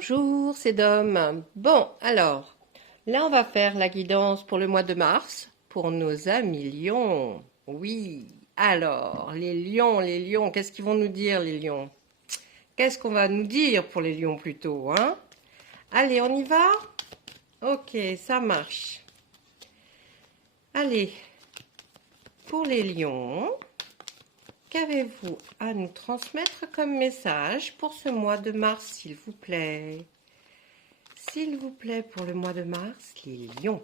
Bonjour, c'est Dom. Bon, alors, là on va faire la guidance pour le mois de mars pour nos amis lions. Oui, alors, les lions, qu'est-ce qu'ils vont nous dire les lions? Qu'est-ce qu'on va nous dire pour les lions plutôt, hein? Allez, on y va? Ok, ça marche. Allez, pour les lions, qu'avez-vous à nous transmettre comme message pour ce mois de mars, s'il vous plaît? S'il vous plaît, pour le mois de mars, les lions.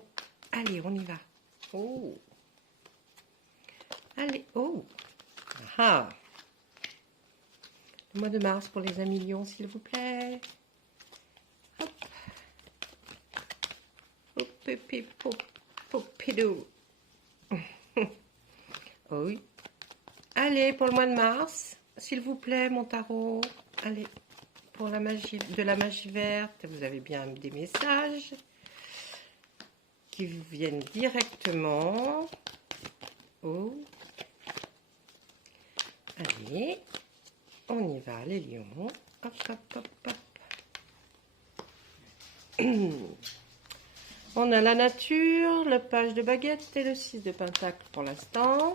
Allez, on y va. Oh. Allez, oh. Ah. Le mois de mars pour les amis lions, s'il vous plaît. Hop. Hop, hop, hop, hop, hop. Oh oui. Allez, pour le mois de mars, s'il vous plaît, mon tarot. Allez, pour la magie, de la magie verte, vous avez bien des messages qui vous viennent directement. Oh. Allez, on y va, les lions. Hop, hop, hop, hop. On a la nature, le page de baguette et le 6 de pentacle pour l'instant.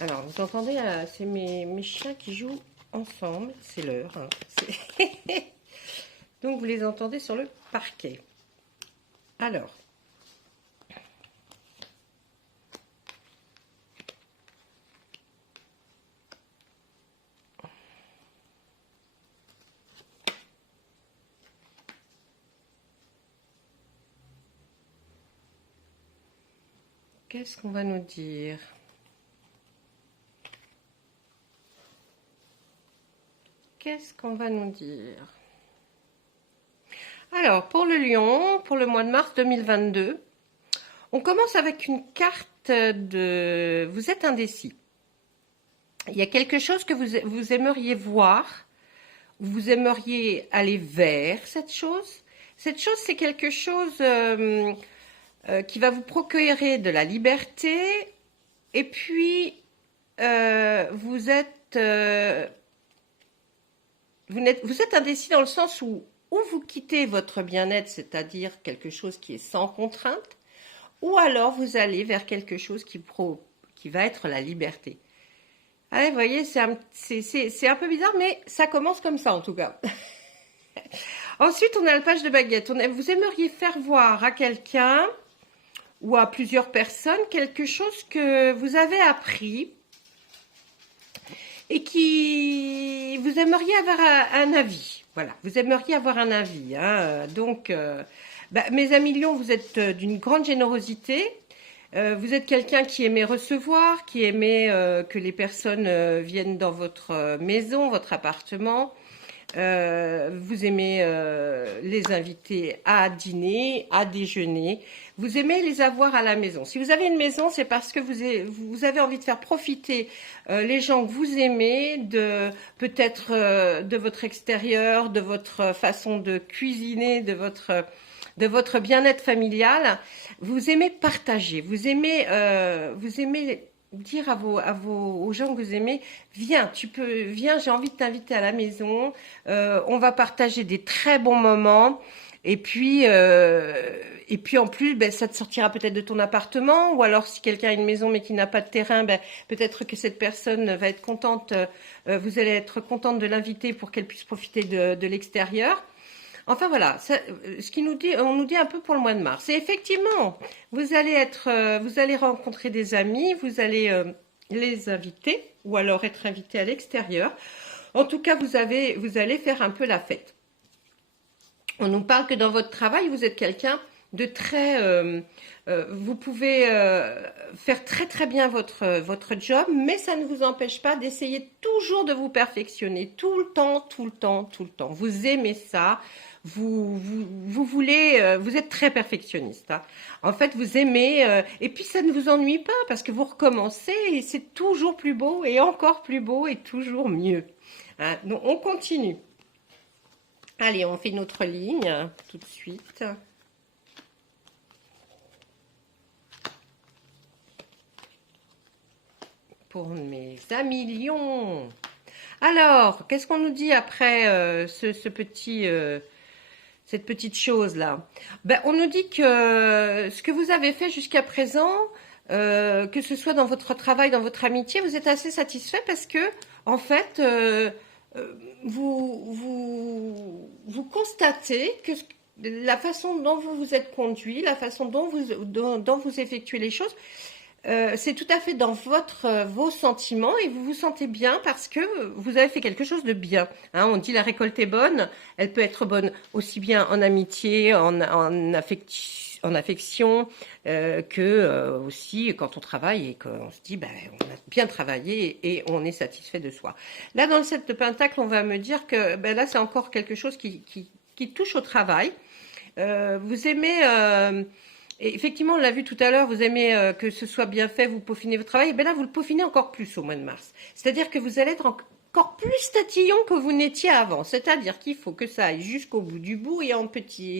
Alors, vous entendez, c'est mes chiens qui jouent ensemble. C'est l'heure. Hein. Donc, vous les entendez sur le parquet. Alors. Qu'est-ce qu'on va nous dire? Qu'est-ce qu'on va nous dire? Alors, pour le lion, pour le mois de mars 2022, on commence avec une carte de... Vous êtes indécis. Il y a quelque chose que vous aimeriez voir, vous aimeriez aller vers cette chose. Cette chose, c'est quelque chose qui va vous procurer de la liberté. Et puis, vous êtes indécis dans le sens où vous quittez votre bien-être, c'est-à-dire quelque chose qui est sans contrainte, ou alors vous allez vers quelque chose qui va être la liberté. Allez, vous voyez, c'est un peu bizarre, mais ça commence comme ça en tout cas. Ensuite, on a le page de baguette. Vous aimeriez faire voir à quelqu'un ou à plusieurs personnes quelque chose que vous avez appris et qui vous aimeriez avoir un avis. Voilà, vous aimeriez avoir un avis. Hein. Donc, mes amis lions, vous êtes d'une grande générosité. Vous êtes quelqu'un qui aimait recevoir, qui aimait que les personnes viennent dans votre maison, votre appartement. Vous aimez les inviter à dîner, à déjeuner. Vous aimez les avoir à la maison. Si vous avez une maison, c'est parce que vous avez envie de faire profiter les gens que vous aimez, peut-être de votre extérieur, de votre façon de cuisiner, de votre bien-être familial. Vous aimez partager. Vous aimez dire aux gens que vous aimez, viens, j'ai envie de t'inviter à la maison, on va partager des très bons moments, et puis en plus, ça te sortira peut-être de ton appartement, ou alors si quelqu'un a une maison mais qui n'a pas de terrain, peut-être que cette personne va être contente, vous allez être contente de l'inviter pour qu'elle puisse profiter de l'extérieur. Enfin voilà, on nous dit un peu pour le mois de mars. Et effectivement, vous allez rencontrer des amis, vous allez les inviter, ou alors être invité à l'extérieur. En tout cas, vous allez faire un peu la fête. On nous parle que dans votre travail, vous êtes quelqu'un de très... vous pouvez faire très très bien votre job, mais ça ne vous empêche pas d'essayer toujours de vous perfectionner, tout le temps, tout le temps, tout le temps. Vous aimez ça. Vous voulez, vous êtes très perfectionniste. Hein. En fait, vous aimez, et puis ça ne vous ennuie pas parce que vous recommencez et c'est toujours plus beau et encore plus beau et toujours mieux. Hein. Donc, on continue. Allez, on fait notre ligne tout de suite. Pour mes amis lions. Alors, qu'est-ce qu'on nous dit après cette petite chose-là? Ben, on nous dit que ce que vous avez fait jusqu'à présent, que ce soit dans votre travail, dans votre amitié, vous êtes assez satisfait parce que, en fait, vous constatez que la façon dont vous vous êtes conduit, la façon dont vous effectuez les choses, c'est tout à fait dans vos sentiments et vous vous sentez bien parce que vous avez fait quelque chose de bien. Hein, on dit la récolte est bonne, elle peut être bonne aussi bien en amitié, en affection, que aussi quand on travaille et qu'on se dit ben, on a bien travaillé et on est satisfait de soi. Là, dans le 7 de Pentacle, on va me dire que ben, là, c'est encore quelque chose qui touche au travail. Vous aimez... et effectivement, on l'a vu tout à l'heure, vous aimez que ce soit bien fait, vous peaufinez votre travail. Et bien là, vous le peaufinez encore plus au mois de mars. C'est-à-dire que vous allez être encore plus tatillon que vous n'étiez avant. C'est-à-dire qu'il faut que ça aille jusqu'au bout du bout et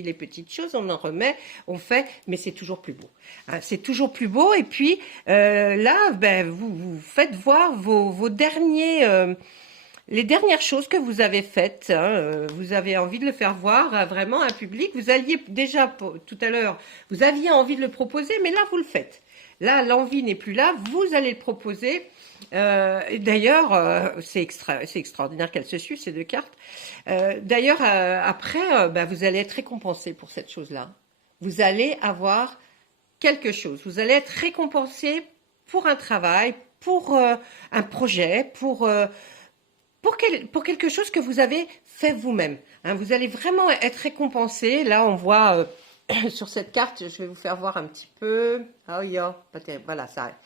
les petites choses, on en remet, on fait, mais c'est toujours plus beau. Hein, c'est toujours plus beau. Et puis là, ben, vous faites voir vos derniers... les dernières choses que vous avez faites, hein, vous avez envie de le faire voir vraiment à un public. Vous alliez déjà, tout à l'heure, vous aviez envie de le proposer, mais là, vous le faites. Là, l'envie n'est plus là, vous allez le proposer. D'ailleurs, c'est extraordinaire qu'elles se suivent, ces deux cartes. D'ailleurs, après, bah, vous allez être récompensé pour cette chose-là. Vous allez avoir quelque chose. Vous allez être récompensé pour un travail, pour un projet, pour quelque chose que vous avez fait vous-même. Hein, vous allez vraiment être récompensé. Là, on voit sur cette carte, je vais vous faire voir un petit peu. Ah oui, oh, pas terrible. Voilà, ça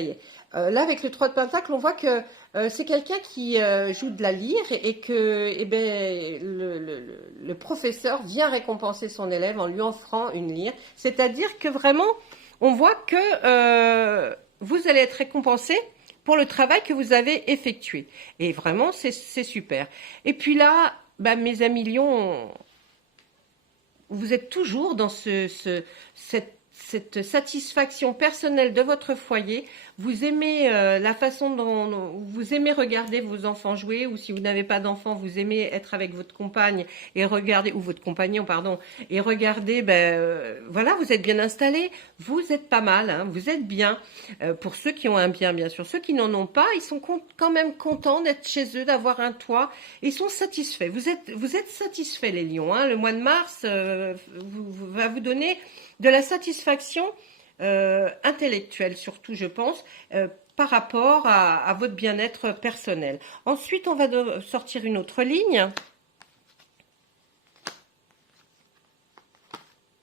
y est. Là, avec le 3 de Pentacle, on voit que c'est quelqu'un qui joue de la lyre et que eh ben, le professeur vient récompenser son élève en lui offrant une lyre. C'est-à-dire que vraiment, on voit que vous allez être récompensé pour le travail que vous avez effectué. Et vraiment, c'est super. Et puis là, bah, mes amis lions, vous êtes toujours dans cette satisfaction personnelle de votre foyer. Vous aimez la façon dont vous aimez regarder vos enfants jouer, ou si vous n'avez pas d'enfants, vous aimez être avec votre compagne et regarder, ou votre compagnon, pardon, et regarder, ben voilà, vous êtes bien installé, vous êtes pas mal, hein, vous êtes bien. Pour ceux qui ont un bien sûr. Ceux qui n'en ont pas, ils sont quand même contents d'être chez eux, d'avoir un toit, ils sont satisfaits. Vous êtes satisfaits, les lions. Hein. Le mois de mars va vous donner de la satisfaction intellectuelle, surtout, je pense, par rapport à votre bien-être personnel. Ensuite, on va sortir une autre ligne.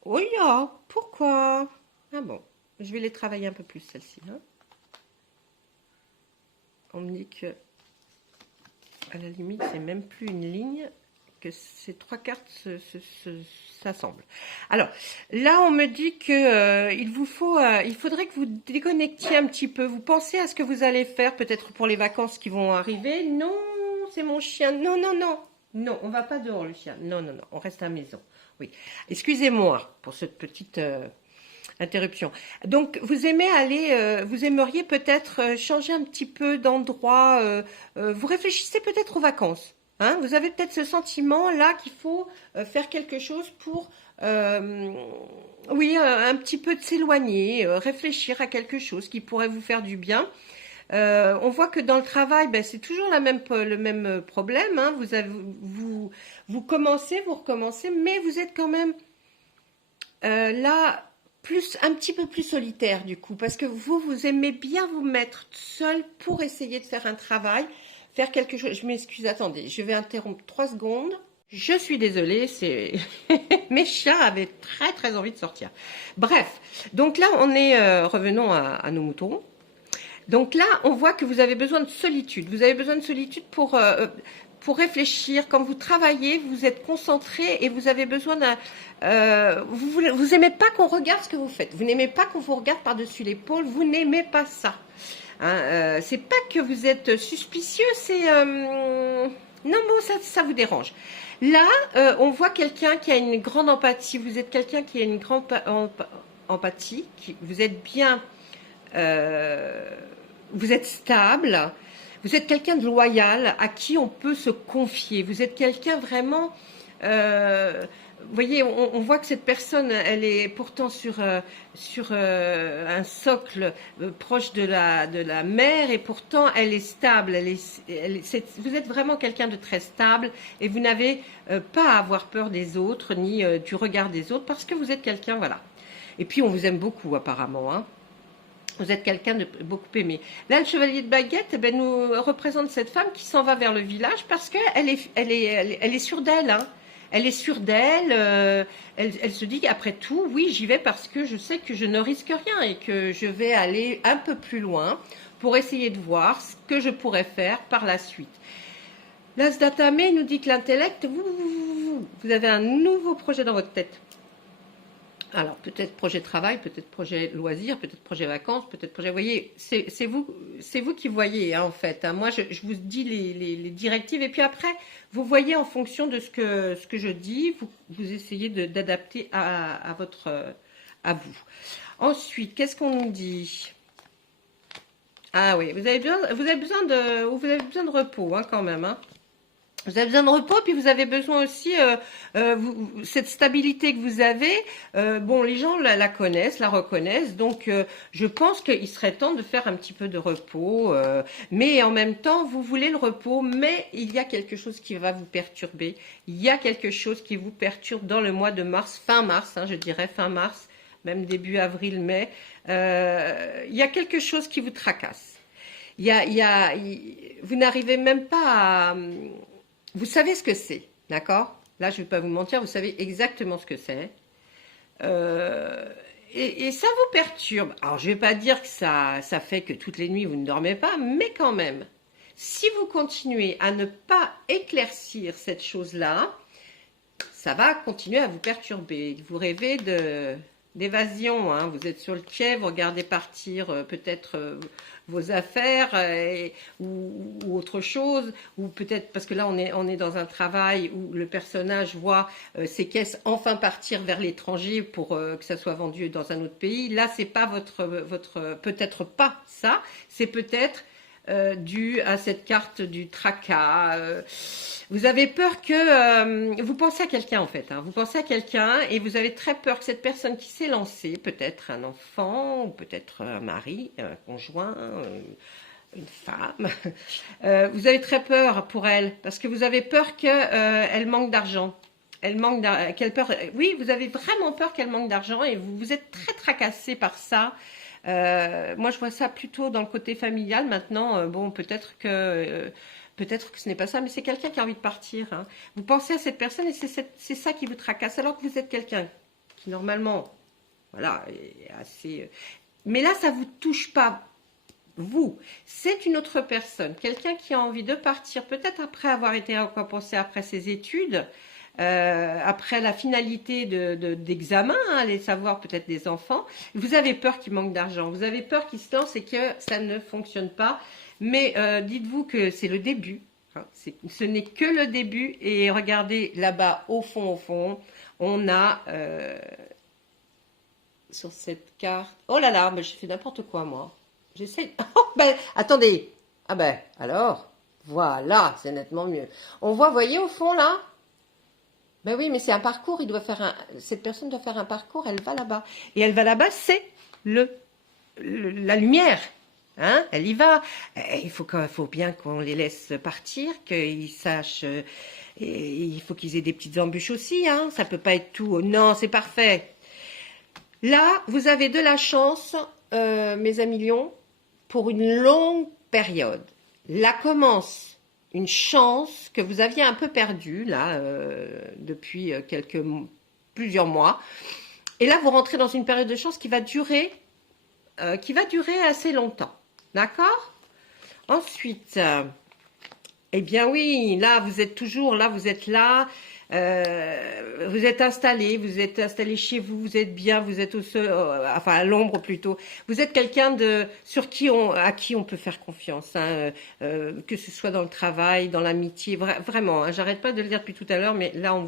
Oui, oh, pourquoi? Ah bon, je vais les travailler un peu plus, celle-ci. Hein. On me dit que, à la limite, c'est même plus une ligne, que ces trois cartes s'assemblent. Alors, là, on me dit que il faudrait que vous déconnectiez un petit peu. Vous pensez à ce que vous allez faire, peut-être pour les vacances qui vont arriver. Non, c'est mon chien. Non, non, non. Non, on va pas dehors, le chien. Non, non, non, on reste à la maison. Oui. Excusez-moi pour cette petite interruption. Donc, vous aimeriez peut-être changer un petit peu d'endroit. Vous réfléchissez peut-être aux vacances. Hein, vous avez peut-être ce sentiment-là qu'il faut faire quelque chose pour, oui, un petit peu de s'éloigner, réfléchir à quelque chose qui pourrait vous faire du bien. On voit que dans le travail, ben, c'est toujours le même problème. Hein, vous commencez, vous recommencez, mais vous êtes quand même là un petit peu plus solitaire du coup, parce que vous aimez bien vous mettre seul pour essayer de faire un travail. Faire quelque chose. Je m'excuse, attendez, je vais interrompre 3 secondes. Je suis désolée, mes chiens avaient très très envie de sortir. Bref, donc là on est, revenons à nos moutons. Donc là on voit que vous avez besoin de solitude. Vous avez besoin de solitude pour réfléchir. Quand vous travaillez, vous êtes concentré et vous avez besoin d'un... vous aimez pas qu'on regarde ce que vous faites. Vous n'aimez pas qu'on vous regarde par-dessus l'épaule. Vous n'aimez pas ça. Hein, c'est pas que vous êtes suspicieux, c'est... non, bon, ça vous dérange. Là, on voit quelqu'un qui a une grande empathie. Vous êtes quelqu'un qui a une grande empathie. Vous êtes bien... vous êtes stable. Vous êtes quelqu'un de loyal à qui on peut se confier. Vous êtes quelqu'un vraiment... vous voyez, on voit que cette personne, elle est pourtant sur un socle proche de la mer et pourtant elle est stable. Vous êtes vraiment quelqu'un de très stable et vous n'avez pas à avoir peur des autres ni du regard des autres parce que vous êtes quelqu'un, voilà. Et puis on vous aime beaucoup apparemment, hein. Vous êtes quelqu'un de beaucoup aimé. Là, le chevalier de baguette, eh ben, nous représente cette femme qui s'en va vers le village parce qu'elle elle est sûre d'elle, hein. Elle est sûre d'elle, elle se dit qu'après tout, oui, j'y vais parce que je sais que je ne risque rien et que je vais aller un peu plus loin pour essayer de voir ce que je pourrais faire par la suite. L'As d'Atame nous dit que l'intellect, vous avez un nouveau projet dans votre tête. Alors, peut-être projet travail, peut-être projet loisir, peut-être projet vacances, peut-être projet... Vous voyez, c'est vous qui voyez, hein, en fait. Hein. Moi, je vous dis les directives et puis après, vous voyez en fonction de ce que je dis, vous essayez d'adapter à vous. Ensuite, qu'est-ce qu'on nous dit? Ah oui, vous avez besoin de repos, hein, quand même, hein. Vous avez besoin de repos, puis vous avez besoin aussi, cette stabilité que vous avez, bon, les gens la connaissent, la reconnaissent, donc je pense qu'il serait temps de faire un petit peu de repos, mais en même temps, vous voulez le repos, mais il y a quelque chose qui va vous perturber, il y a quelque chose qui vous perturbe dans le mois de mars, fin mars, hein, je dirais fin mars, même début avril, mai, il y a quelque chose qui vous tracasse. Vous n'arrivez même pas à... Vous savez ce que c'est, d'accord? Là, je ne vais pas vous mentir, vous savez exactement ce que c'est. Et ça vous perturbe. Alors, je ne vais pas dire que ça fait que toutes les nuits, vous ne dormez pas, mais quand même, si vous continuez à ne pas éclaircir cette chose-là, ça va continuer à vous perturber. Vous rêvez d'évasion, hein. Vous êtes sur le quai, vous regardez partir peut-être vos affaires ou autre chose, ou peut-être parce que là on est dans un travail où le personnage voit ses caisses enfin partir vers l'étranger pour que ça soit vendu dans un autre pays. Là c'est pas votre peut-être pas ça, c'est peut-être dû à cette carte du tracas. Vous avez peur que... vous pensez à quelqu'un en fait, hein, vous pensez à quelqu'un et vous avez très peur que cette personne qui s'est lancée, peut-être un enfant, ou peut-être un mari, un conjoint, une femme, vous avez très peur pour elle, parce que vous avez peur qu'elle manque d'argent. Oui, vous avez vraiment peur qu'elle manque d'argent et vous êtes très tracassé par ça. Moi, je vois ça plutôt dans le côté familial. Maintenant, bon, peut-être que ce n'est pas ça, mais c'est quelqu'un qui a envie de partir, hein. Vous pensez à cette personne et c'est ça qui vous tracasse, alors que vous êtes quelqu'un qui, normalement, voilà, est assez... Mais là, ça ne vous touche pas, vous. C'est une autre personne, quelqu'un qui a envie de partir, peut-être après avoir été récompensé après ses études, après la finalité d'examen, hein, aller savoir peut-être des enfants. Vous avez peur qu'il manque d'argent, vous avez peur qu'il se lance et que ça ne fonctionne pas. Mais dites-vous que c'est le début, hein, ce n'est que le début. Et regardez là-bas, au fond, on a sur cette carte... Oh là là, mais j'ai fait n'importe quoi, moi. J'essaie... Oh, ben, attendez. Ah ben, alors, voilà, c'est nettement mieux. On voit, voyez, au fond, là? Ben oui, mais c'est un parcours, cette personne doit faire un parcours, elle va là-bas. Et elle va là-bas, c'est la lumière. Hein, elle y va. Il faut bien qu'on les laisse partir, qu'ils sachent. Il faut qu'ils aient des petites embûches aussi. Hein, ça peut pas être tout. Non, c'est parfait. Là, vous avez de la chance, mes amis lions, pour une longue période. Là commence une chance que vous aviez un peu perdue là depuis plusieurs mois. Et là, vous rentrez dans une période de chance qui va durer assez longtemps. D'accord? Ensuite, eh bien oui, là, vous êtes toujours là, vous êtes là. Vous êtes installé chez vous, vous êtes bien, vous êtes enfin à l'ombre plutôt. Vous êtes quelqu'un à qui on peut faire confiance, hein, que ce soit dans le travail, dans l'amitié, vraiment. Hein, j'arrête pas de le dire depuis tout à l'heure, mais là,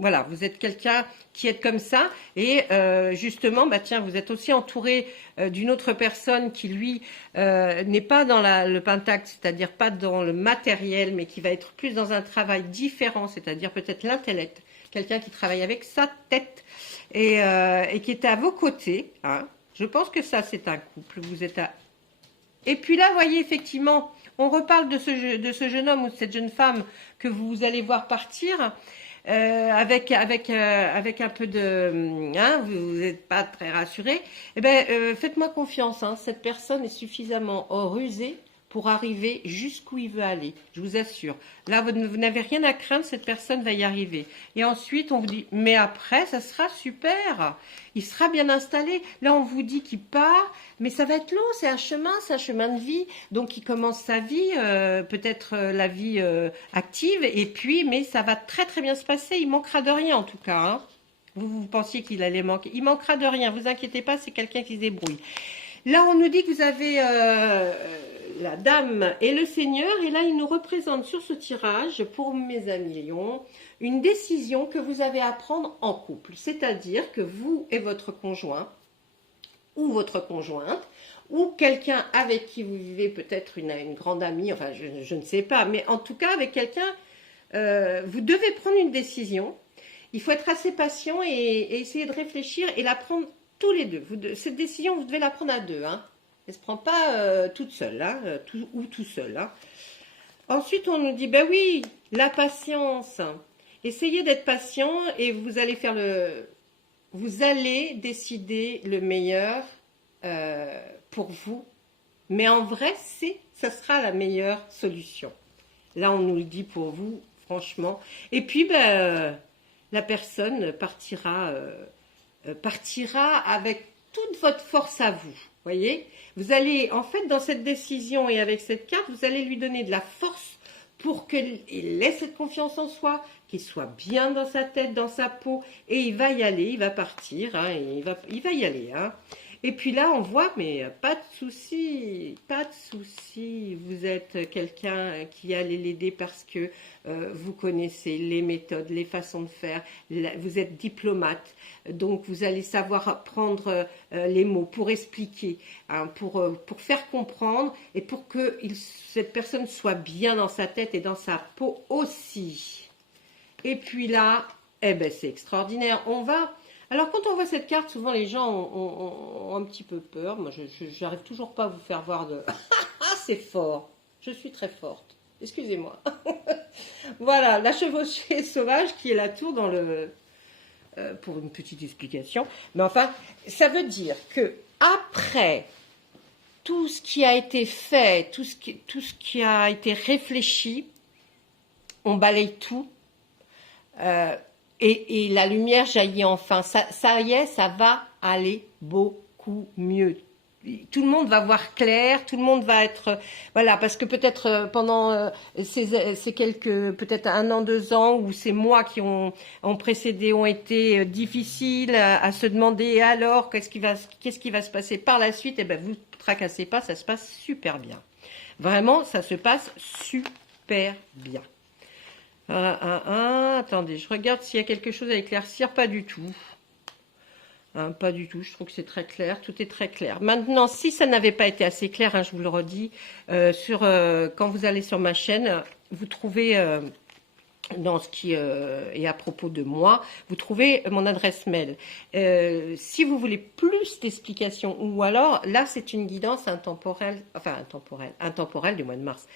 voilà, vous êtes quelqu'un qui est comme ça, et justement, bah tiens, vous êtes aussi entouré d'une autre personne qui lui n'est pas dans le pentacle, c'est-à-dire pas dans le matériel, mais qui va être plus dans un travail différent, c'est-à-dire peut-être l'intellect, quelqu'un qui travaille avec sa tête et qui est à vos côtés. Hein. Je pense que ça, c'est un couple. Vous êtes à... Et puis là, vous voyez, effectivement, on reparle de ce jeune homme ou de cette jeune femme que vous allez voir partir. Avec un peu de, hein, vous n'êtes pas très rassuré, eh ben, faites-moi confiance, hein, cette personne est suffisamment rusée pour arriver jusqu'où il veut aller, je vous assure. Là, vous n'avez rien à craindre, cette personne va y arriver. Et ensuite, on vous dit, mais après, ça sera super, il sera bien installé. Là, on vous dit qu'il part, mais ça va être long, c'est un chemin de vie. Donc, il commence sa vie, peut-être la vie active, et puis, mais ça va très très bien se passer, il manquera de rien en tout cas. Hein. Vous pensiez qu'il allait manquer, il manquera de rien, vous inquiétez pas, c'est quelqu'un qui se débrouille. Là, on nous dit que vous avez la dame et le seigneur, et là, il nous représente sur ce tirage, pour mes amis lions, une décision que vous avez à prendre en couple. C'est-à-dire que vous et votre conjoint, ou votre conjointe, ou quelqu'un avec qui vous vivez, peut-être une grande amie, enfin, je ne sais pas, mais en tout cas, avec quelqu'un, vous devez prendre une décision. Il faut être assez patient et essayer de réfléchir et la prendre tous les deux. Cette décision, vous devez la prendre à deux. Hein. Elle ne se prend pas toute seule, hein, tout seul. Hein. Ensuite, on nous dit, ben oui, la patience. Essayez d'être patient et vous allez vous allez décider le meilleur pour vous. Mais en vrai, ça sera la meilleure solution. Là, on nous le dit pour vous, franchement. Et puis, ben, la personne partira avec toute votre force à vous. Voyez, vous allez, en fait, dans cette décision et avec cette carte, vous allez lui donner de la force pour qu'il ait cette confiance en soi, qu'il soit bien dans sa tête, dans sa peau, et il va y aller, il va partir, hein, il va y aller. Hein. Et puis là, on voit, mais pas de souci, vous êtes quelqu'un qui allait l'aider parce que vous connaissez les méthodes, les façons de faire, vous êtes diplomate, donc vous allez savoir prendre les mots pour expliquer, hein, pour faire comprendre et pour que cette personne soit bien dans sa tête et dans sa peau aussi. Et puis là, eh ben, c'est extraordinaire, Alors, quand on voit cette carte, souvent les gens ont un petit peu peur. Moi, je n'arrive toujours pas à vous faire voir de... Ah, c'est fort. Je suis très forte. Excusez-moi. Voilà, la chevauchée sauvage qui est la tour dans le... pour une petite explication. Mais enfin, ça veut dire que après tout ce qui a été fait, tout ce qui a été réfléchi, on balaye tout. Et la lumière jaillit enfin. Ça y est, ça va aller beaucoup mieux. Tout le monde va voir clair, tout le monde va être... Voilà, parce que peut-être pendant ces quelques... Peut-être 1 an, 2 ans, ou ces mois qui ont précédé ont été difficiles à se demander, alors, qu'est-ce qui va se passer par la suite? Eh bien, vous ne tracassez pas, ça se passe super bien. Vraiment, ça se passe super bien. Attendez, je regarde s'il y a quelque chose à éclaircir. Pas du tout. Pas du tout, je trouve que c'est très clair. Tout est très clair. Maintenant, si ça n'avait pas été assez clair, hein, je vous le redis, quand vous allez sur ma chaîne, vous trouvez, dans ce qui est à propos de moi, vous trouvez mon adresse mail. Si vous voulez plus d'explications, ou alors, là, c'est une guidance intemporelle du mois de mars.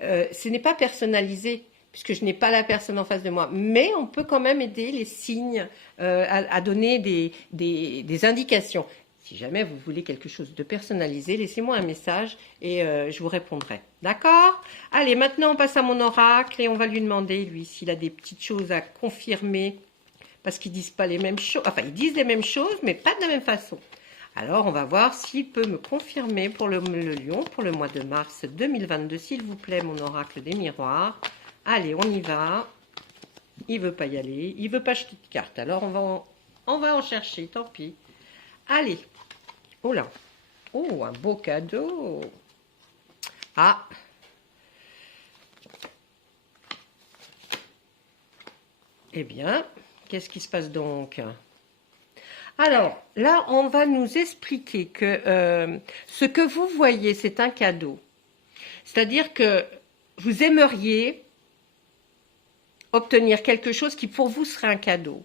Ce n'est pas personnalisé, puisque je n'ai pas la personne en face de moi. Mais on peut quand même aider les signes à donner des indications. Si jamais vous voulez quelque chose de personnalisé, laissez-moi un message et je vous répondrai. D'accord? Allez, maintenant on passe à mon oracle et on va lui demander, lui, s'il a des petites choses à confirmer. Parce qu'ils disent pas les mêmes choses. Enfin, ils disent les mêmes choses, mais pas de la même façon. Alors, on va voir s'il peut me confirmer pour le lion, pour le mois de mars 2022. S'il vous plaît, mon oracle des miroirs. Allez, on y va. Il veut pas y aller. Il veut pas jeter de carte. Alors, on va en chercher, tant pis. Allez. Oh là. Oh, un beau cadeau. Ah. Eh bien, qu'est-ce qui se passe donc? Alors, là, on va nous expliquer que ce que vous voyez, c'est un cadeau. C'est-à-dire que vous aimeriez obtenir quelque chose qui, pour vous, serait un cadeau.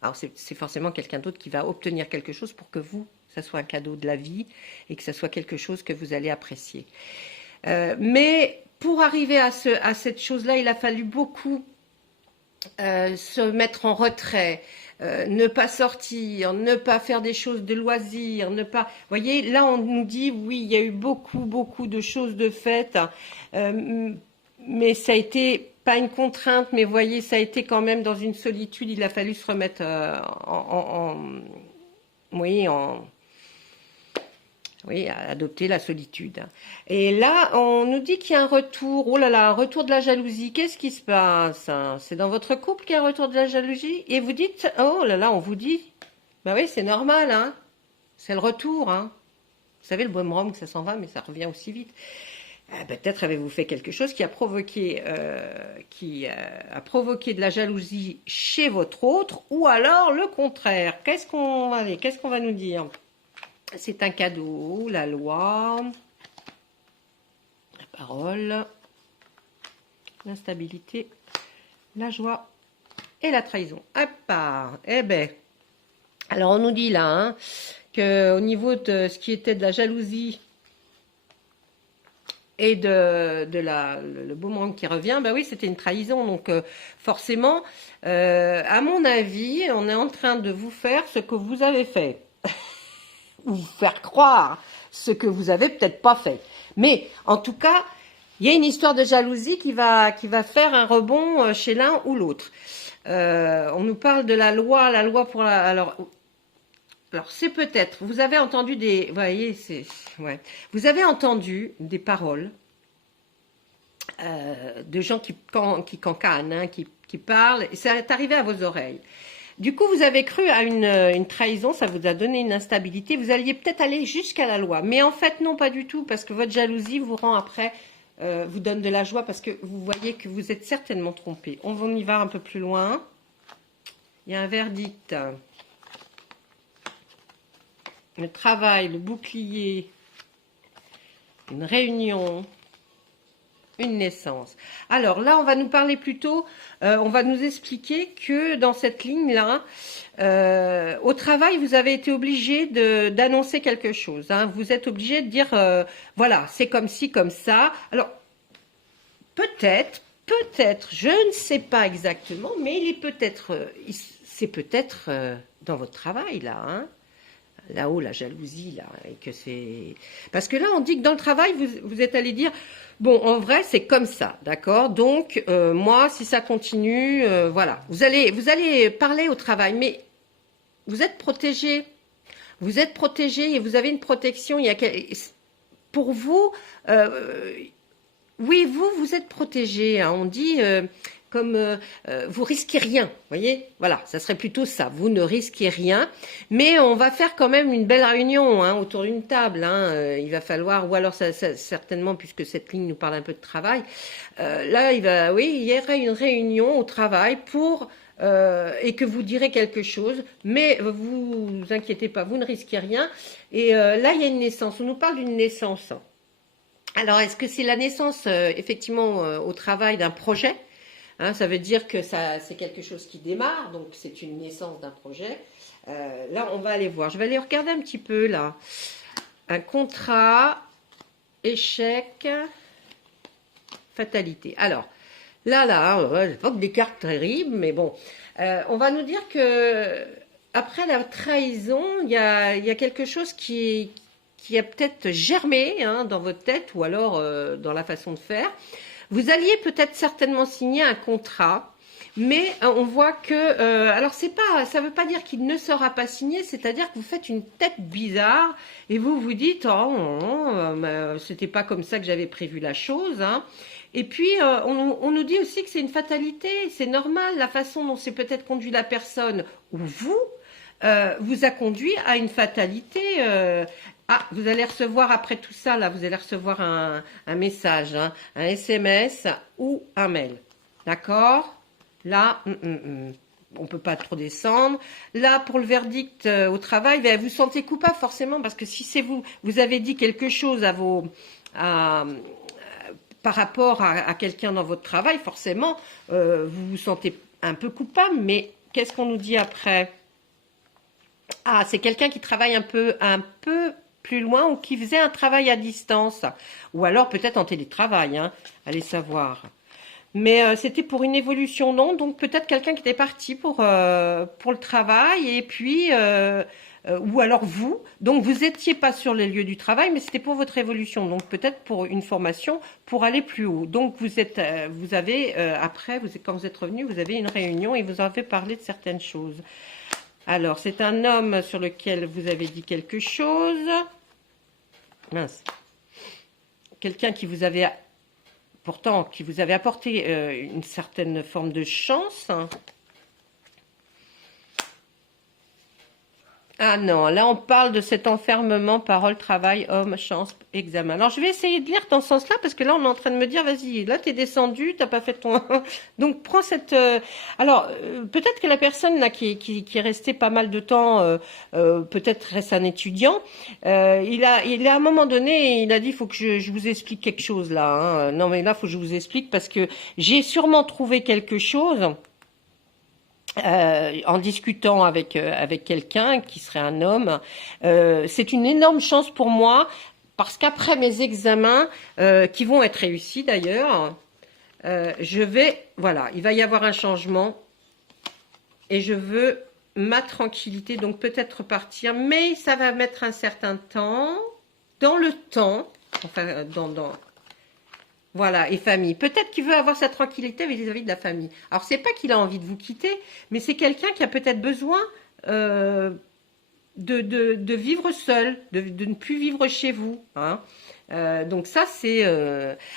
Alors, c'est forcément quelqu'un d'autre qui va obtenir quelque chose pour que vous, ça soit un cadeau de la vie et que ça soit quelque chose que vous allez apprécier. Mais pour arriver à cette chose-là, il a fallu beaucoup se mettre en retrait, ne pas sortir, ne pas faire des choses de loisirs, ne pas... Vous voyez, là on nous dit, oui, il y a eu beaucoup de choses de faites, mais ça a été, pas une contrainte, mais vous voyez, ça a été quand même dans une solitude, il a fallu se remettre oui, adopter la solitude. Et là, on nous dit qu'il y a un retour. Oh là là, un retour de la jalousie. Qu'est-ce qui se passe? C'est dans votre couple qu'il y a un retour de la jalousie? Et vous dites, oh là là, on vous dit, bah oui, c'est normal, hein. C'est le retour, hein. Vous savez, le boomerang, ça s'en va, mais ça revient aussi vite. Peut-être avez-vous fait quelque chose qui a provoqué de la jalousie chez votre autre, ou alors le contraire. Qu'est-ce qu'on va nous dire? C'est un cadeau, la loi, la parole, l'instabilité, la joie et la trahison. Eh ben, alors on nous dit là hein, qu'au niveau de ce qui était de la jalousie et le boomerang qui revient, ben oui, c'était une trahison. Donc forcément, à mon avis, on est en train de vous faire ce que vous avez fait. Ou vous faire croire ce que vous avez peut-être pas fait. Mais en tout cas, il y a une histoire de jalousie qui va faire un rebond chez l'un ou l'autre. On nous parle de la loi pour la... Alors c'est peut-être... Vous avez entendu des... Vous voyez, c'est... Ouais. Vous avez entendu des paroles de gens qui cancanent, hein, qui parlent, et ça est arrivé à vos oreilles. Du coup, vous avez cru à une trahison, ça vous a donné une instabilité, vous alliez peut-être aller jusqu'à la loi. Mais en fait, non, pas du tout, parce que votre jalousie vous rend après, vous donne de la joie, parce que vous voyez que vous êtes certainement trompé. On y va un peu plus loin. Il y a un verdict. Le travail, le bouclier, une réunion, une naissance. Alors là, on va nous parler plutôt, on va nous expliquer que dans cette ligne-là, au travail, vous avez été obligé d'annoncer quelque chose. Hein. Vous êtes obligé de dire, voilà, c'est comme ci, comme ça. Alors, peut-être, je ne sais pas exactement, mais il est peut-être, c'est peut-être dans votre travail, là, hein. Là-haut, la jalousie, là, et que c'est... Parce que là, on dit que dans le travail, vous êtes allé dire, bon, en vrai, c'est comme ça, d'accord? Donc, moi, si ça continue, voilà. Vous allez parler au travail, mais vous êtes protégé. Vous êtes protégé et vous avez une protection. Pour vous, oui, vous êtes protégé. Hein. On dit... comme vous risquez rien, voyez, voilà, ça serait plutôt ça, vous ne risquez rien, mais on va faire quand même une belle réunion hein, autour d'une table, hein, il va falloir, ou alors ça, certainement, puisque cette ligne nous parle un peu de travail, là, il y aura une réunion au travail pour, et que vous direz quelque chose, mais vous inquiétez pas, vous ne risquez rien, et là, il y a une naissance, on nous parle d'une naissance. Alors, est-ce que c'est la naissance, effectivement, au travail d'un projet? Hein, ça veut dire que c'est quelque chose qui démarre, donc c'est une naissance d'un projet. Là, on va aller voir. Je vais aller regarder un petit peu, là. Un contrat, échec, fatalité. Alors, là, pas que des cartes terribles, mais bon. On va nous dire que après la trahison, il y a quelque chose qui a peut-être germé hein, dans votre tête ou alors dans la façon de faire. Vous alliez peut-être certainement signer un contrat, mais on voit que, alors ça veut pas dire qu'il ne sera pas signé, c'est-à-dire que vous faites une tête bizarre et vous vous dites, oh non, c'était pas comme ça que j'avais prévu la chose, hein. Et puis, on nous dit aussi que c'est une fatalité, c'est normal, la façon dont c'est peut-être conduit la personne ou vous, vous a conduit à une fatalité. Ah, vous allez recevoir après tout ça, là, vous allez recevoir un message, hein, un SMS ou un mail. D'accord? Là, on ne peut pas trop descendre. Là, pour le verdict au travail, ben, vous sentez coupable forcément, parce que si c'est vous, vous avez dit quelque chose par rapport à quelqu'un dans votre travail, forcément, vous vous sentez un peu coupable, mais qu'est-ce qu'on nous dit après? Ah, c'est quelqu'un qui travaille un peu plus loin ou qui faisait un travail à distance. Ou alors peut-être en télétravail, hein, allez savoir. Mais c'était pour une évolution, non? Donc peut-être quelqu'un qui était parti pour le travail et puis... ou alors vous, donc vous n'étiez pas sur les lieux du travail, mais c'était pour votre évolution, donc peut-être pour une formation pour aller plus haut. Donc vous avez après, quand vous êtes revenu, vous avez une réunion et vous avez parlé de certaines choses. Alors c'est un homme sur lequel vous avez dit quelque chose. Mince. Quelqu'un qui vous avait pourtant qui vous avait apporté une certaine forme de chance. Ah non, là on parle de cet enfermement, parole, travail, homme, chance, examen. Alors je vais essayer de lire dans ce sens-là parce que là on est en train de me dire, vas-y, là t'es descendu, t'as pas fait ton... Donc prends cette... Alors peut-être que la personne là qui est restée pas mal de temps, peut-être reste un étudiant, il a à un moment donné, il a dit, il faut que je vous explique quelque chose là. Hein. Non mais là, il faut que je vous explique parce que j'ai sûrement trouvé quelque chose... en discutant avec quelqu'un qui serait un homme, c'est une énorme chance pour moi parce qu'après mes examens qui vont être réussis d'ailleurs, voilà, il va y avoir un changement et je veux ma tranquillité, donc peut-être partir, mais ça va mettre un certain temps, dans le temps, enfin voilà, et famille. Peut-être qu'il veut avoir sa tranquillité vis-à-vis de la famille. Alors, c'est pas qu'il a envie de vous quitter, mais c'est quelqu'un qui a peut-être besoin de vivre seul, de ne plus vivre chez vous. Hein. Donc ça, c'est...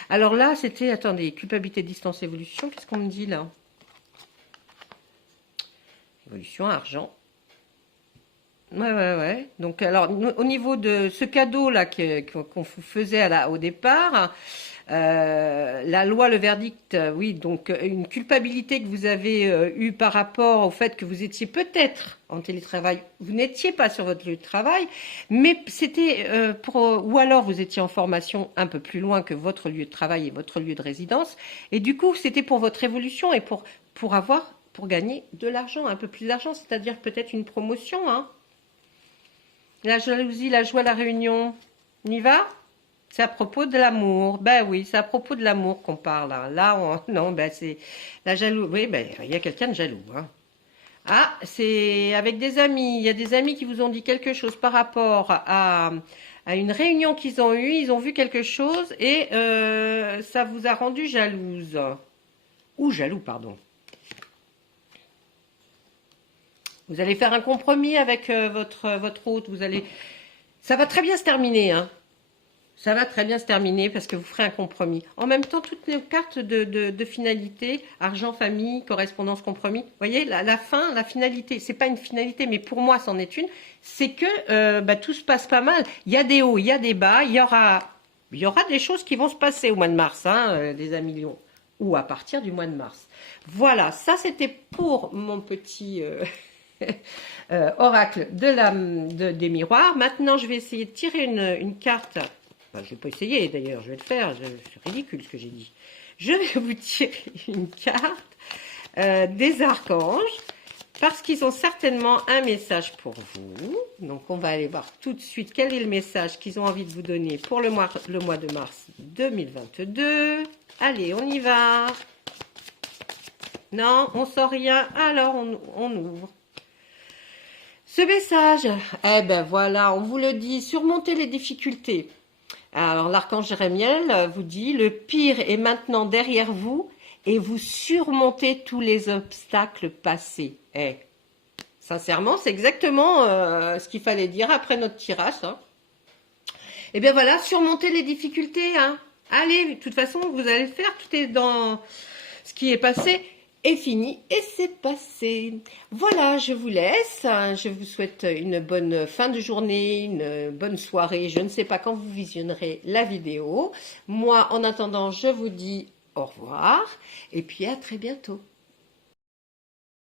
Alors là, c'était... Attendez, culpabilité, distance, évolution. Qu'est-ce qu'on me dit là? Évolution, argent. Ouais. Donc, alors, au niveau de ce cadeau-là qu'on vous faisait au départ... la loi, le verdict, oui, donc une culpabilité que vous avez eue par rapport au fait que vous étiez peut-être en télétravail, vous n'étiez pas sur votre lieu de travail, mais c'était ou alors vous étiez en formation un peu plus loin que votre lieu de travail et votre lieu de résidence, et du coup c'était pour votre évolution et pour gagner de l'argent, un peu plus d'argent, c'est-à-dire peut-être une promotion, hein. La jalousie, la joie, la réunion, on y va? C'est à propos de l'amour. Ben oui, c'est à propos de l'amour qu'on parle. Hein. Là, non, ben c'est la jalousie. Oui, ben il y a quelqu'un de jaloux. Hein. Ah, c'est avec des amis. Il y a des amis qui vous ont dit quelque chose par rapport à une réunion qu'ils ont eue. Ils ont vu quelque chose et ça vous a rendu jalouse. Ou jaloux, pardon. Vous allez faire un compromis avec votre hôte. Ça va très bien se terminer, hein. Ça va très bien se terminer parce que vous ferez un compromis. En même temps, toutes les cartes de finalité, argent, famille, correspondance, compromis. Vous voyez, la fin, la finalité, c'est pas une finalité, mais pour moi, c'en est une. C'est que tout se passe pas mal. Il y a des hauts, il y a des bas. Il y aura des choses qui vont se passer au mois de mars, hein, les amis lions, ou à partir du mois de mars. Voilà, ça c'était pour mon petit... oracle des miroirs. Maintenant, je vais essayer de tirer une carte. Enfin, je ne vais pas essayer d'ailleurs, je vais le faire. C'est ridicule ce que j'ai dit. Je vais vous tirer une carte des archanges parce qu'ils ont certainement un message pour vous. Donc, on va aller voir tout de suite quel est le message qu'ils ont envie de vous donner pour le mois de mars 2022. Allez, on y va. Non, on sort rien. Alors, on ouvre. Ce message, eh ben voilà, on vous le dit, surmontez les difficultés. Alors l'archange Jérémiel vous dit, le pire est maintenant derrière vous et vous surmontez tous les obstacles passés. Eh, sincèrement, c'est exactement ce qu'il fallait dire après notre tirage. Hein. Eh bien voilà, surmontez les difficultés. Hein. Allez, de toute façon, vous allez le faire. Tout est dans ce qui est passé est fini et c'est passé. Voilà, je vous laisse. Je vous souhaite une bonne fin de journée, une bonne soirée. Je ne sais pas quand vous visionnerez la vidéo. Moi, en attendant, je vous dis au revoir et puis à très bientôt.